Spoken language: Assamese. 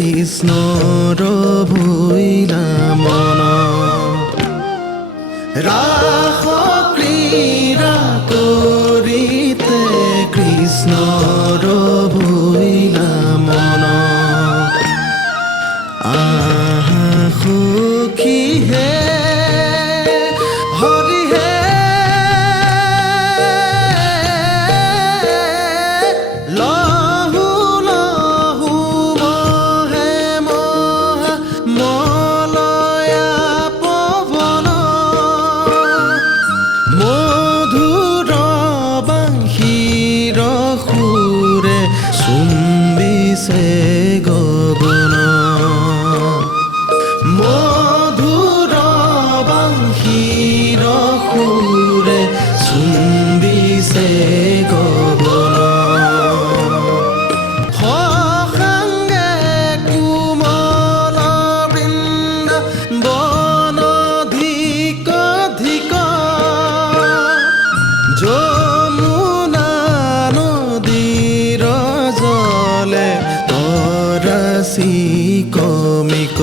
কৃষ্ণৰ ভৈলা মন ৰাস ক্ৰীড়া কৰিতে কৃষ্ণৰ ভৈলা মন আহা সখী হে হৰি হে লহু লহু মহে মহা মলয়া পৱন মধুৰ বাঁশীৰ সুৰে চুম্বিছে গগন মধুৰ বাঁশীৰ সুৰে চুম্বিছে গগন সসাংগে কোমল বৃন্দ বনধিক ধিক যমুনা নদীৰ জলে তৰাচি কমিক